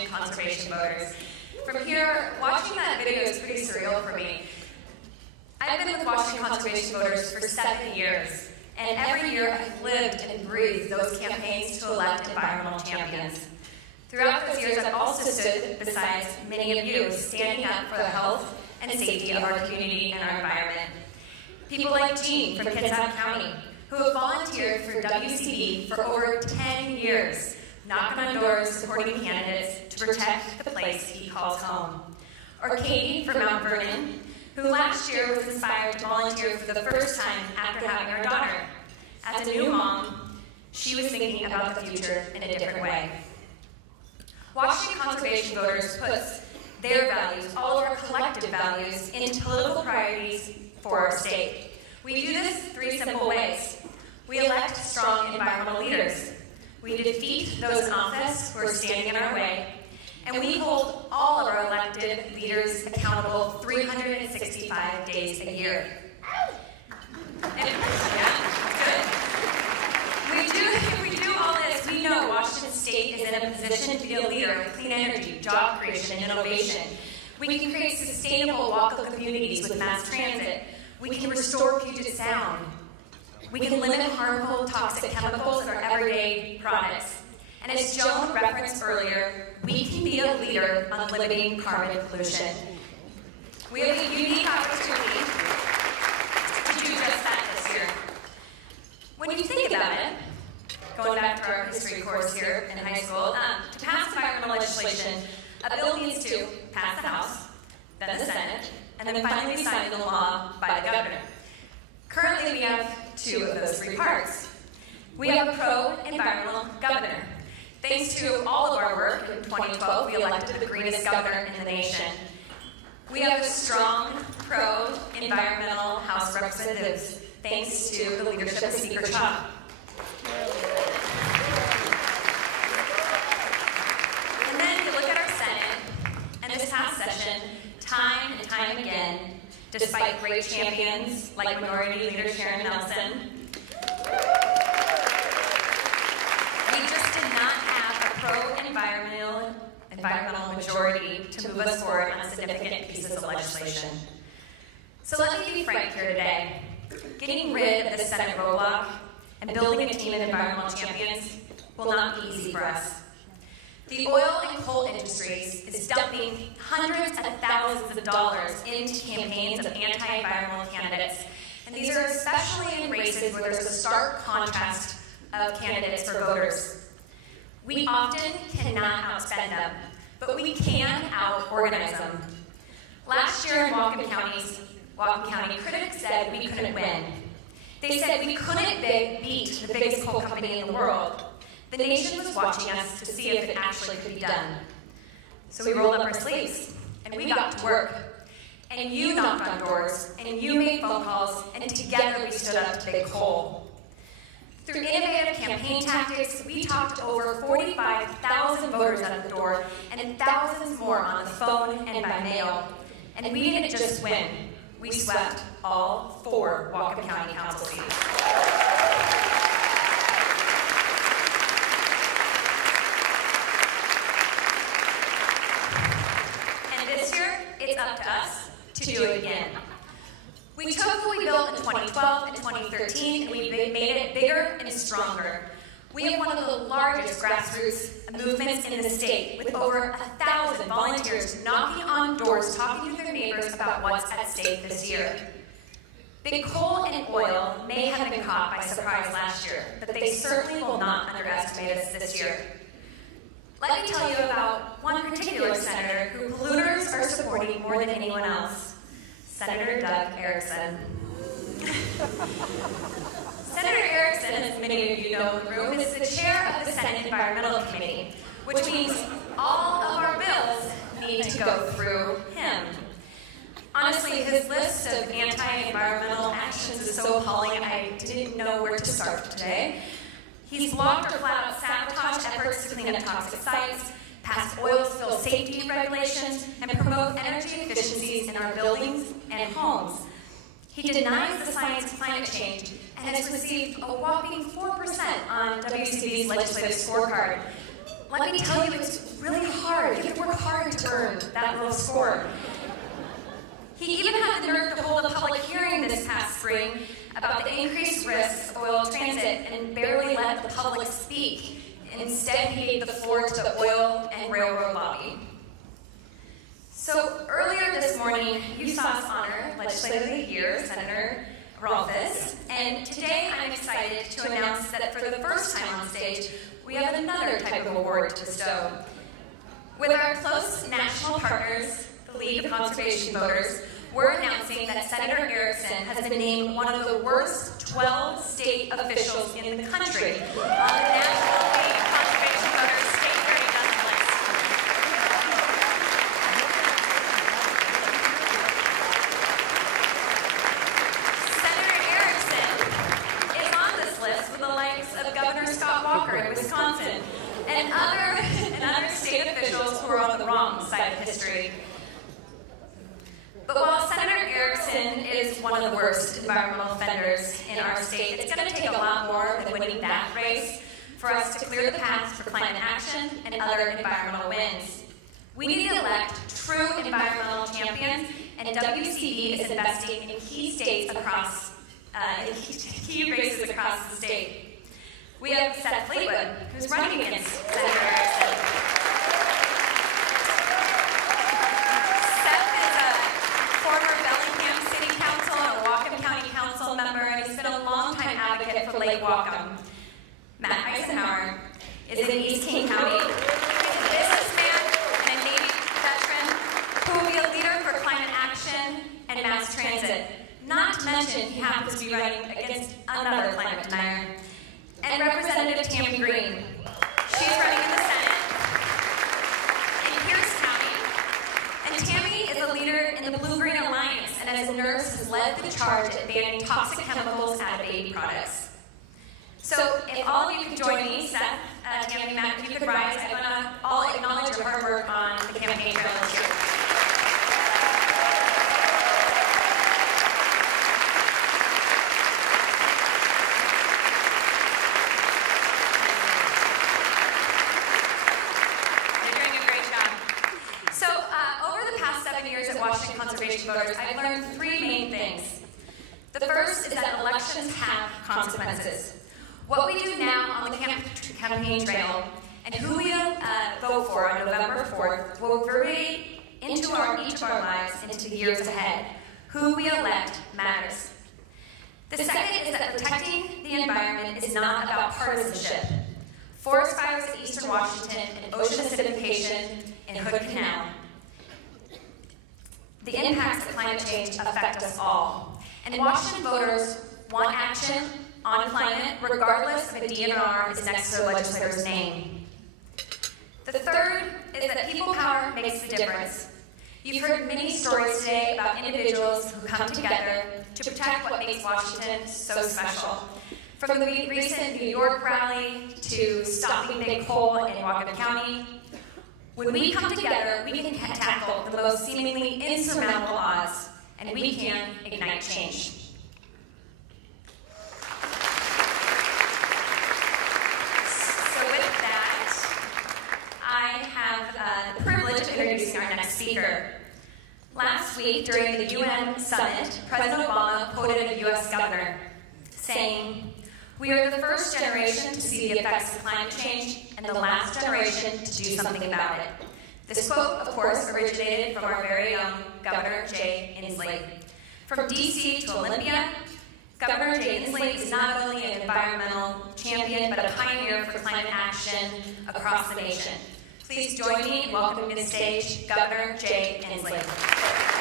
Washington conservation voters. From here, watching that video is pretty surreal for me. I've been with Washington conservation voters for 7 years, and every year I've lived and breathed those campaigns to elect environmental champions. Throughout those years, I've also stood beside many of you, standing up for the health and safety of our community and our environment. People like Jean from Kitsap County, who have volunteered for WCV for over 10 years, knocking on doors, supporting candidates to protect the place he calls home. Or Katie from Mount Vernon, who last year was inspired to volunteer for the first time after having her daughter. As a new mom, she was thinking about the future in a different way. Washington conservation voters puts their values, all of our collective values, into political priorities for our state. We do this 3 simple ways. We elect strong environmental leaders. We defeat those in office who are standing in our way. And we hold all of our elected leaders accountable 365 days a year. If we do all this, we know Washington State is in a position to be a leader in clean energy, job creation, and innovation. We can create sustainable walkable communities with mass transit. We can restore Puget Sound. We can limit harmful toxic chemicals in our everyday products. And as Joan referenced earlier, we can be a leader on limiting carbon pollution. We have a unique opportunity to do just that this year. When you think about it, going back to our history course here in high school, to pass environmental legislation, a bill needs to pass the House, then the Senate, and then finally be signed into law by the governor. Currently, we have 2 of those 3 parts. We have a pro-environmental governor. Thanks to all of our work in 2012, we elected the greenest governor in the nation. We have a strong pro-environmental House of Representatives, thanks to the leadership of Speaker Cha. And then you look at our Senate, and this past session, time and time again, despite great champions like Minority Leader Sharon Nelson, we just did not have a pro-environmental majority to move us forward on significant pieces of legislation. So let me be frank here today. Getting rid of the Senate roadblock and building a team of environmental champions will not be easy for us. The oil and coal industries is dumping hundreds of thousands of dollars into campaigns of anti-environmental candidates. And these are especially in races where there's a stark contrast of candidates for voters. We often cannot outspend them, but we can out-organize them. Last year in Whatcom County, critics said we couldn't win. They said we couldn't beat the biggest coal company in the world. The nation was watching us to see if it actually could be done. So we rolled up our sleeves, and we got to work. And you knocked on doors, and you made phone calls, and together we stood up to big coal. Through innovative campaign tactics, we talked over 45,000 voters out of the door, and thousands more on the phone and by mail. And we didn't just win. We swept all 4 Whatcom County Council seats. And this year, it's up to us to do it again. We took what we built in 2012 and 2013, and we made it bigger and stronger. We have one of the largest grassroots movements in the state, with over 1,000 volunteers knocking on doors, talking to their neighbors about what's at stake this year. Big coal and oil may have been caught by surprise last year, but they certainly will not underestimate us this year. Let me tell you about one particular senator who polluters are supporting more than anyone else, Senator Doug Erickson. Senator Erickson, as many of you know in the room, is the chair of the Senate Environmental Committee, which means all of our bills need to go through him. Honestly, his list of anti-environmental actions is so appalling I didn't know where to start today. He's blocked or flat out sabotaged efforts to clean up toxic sites, pass oil spill safety regulations, and promote energy efficiencies in our buildings and homes. He denies the science of climate change and has received a whopping 4% on WCV's legislative scorecard. let me tell you, it's really hard. You have to work hard to earn that low score. He even had the nerve to hold a public hearing this past spring about the increased risks of oil transit and barely let the public speak. Instead, he gave the floor to the oil and railroad lobby. So earlier this morning, you saw us honor Legislator of the Year, Senator Rolfes, and today I'm excited to announce that for the first time on stage, we have another type of award to bestow. With our close national partners, the League of Conservation Voters, we're announcing that Senator Erickson has been named one of the worst 12 state officials in the country on the National League of Conservation Voters State Very Just list. Senator Erickson is on this list with the likes of Governor Scott Walker in Wisconsin and other state officials who are on the wrong side of history. But while Senator Erickson is one of the worst environmental offenders in our state, it's going to take a lot more than winning that race for us to clear the path for climate action and other environmental wins. We need to elect true environmental champions, and WCV is investing in key states across, key races across the state. We have Seth Fleetwood, who's running against Senator Erickson. Lake Whatcom. Matt Eisenhower is in East King County. He's a businessman and a Navy veteran who will be a leader for climate action and mass transit. Not to mention, he happens to be running against another climate denier. And Representative Tammy Green. She's running in the Senate in Pierce County. And Tammy is a leader in the Blue-Green Alliance, and as a nurse has led the charge at banning toxic chemicals out of baby products. So if all of you could join me, Seth, Tammy, Matt, if you could rise, I want to all acknowledge your hard work on the campaign trail this year. They're doing a great job. So over the past 7 years at Washington Conservation Voters, I've learned three main things. The first is that elections have consequences. What we do now on the campaign trail and who we vote for on November 4th will reverberate into each of our lives into the years ahead. Who we elect matters. The second is that protecting the environment is not about partisanship. Forest fires in eastern Washington and ocean acidification in Hood Canal. The impacts of climate change affect us all. And Washington voters want action on climate, regardless if a DNR is next to a legislator's name. The third is that people power makes the difference. You've heard many stories today about individuals who come together to protect what makes Washington so special. From the recent New York rally to stopping big coal in Whatcom County, when we come together, we can tackle the most seemingly insurmountable odds, and we can ignite change. The privilege of introducing our next speaker. Last week, during the UN summit, President Obama quoted a U.S. governor, saying, "We are the first generation to see the effects of climate change and the last generation to do something about it." This quote, of course, originated from our very own Governor Jay Inslee. From D.C. to Olympia, Governor Jay Inslee is not only an environmental champion, but a pioneer for climate action across the nation. Please join me in welcoming to the stage Governor Jay Inslee.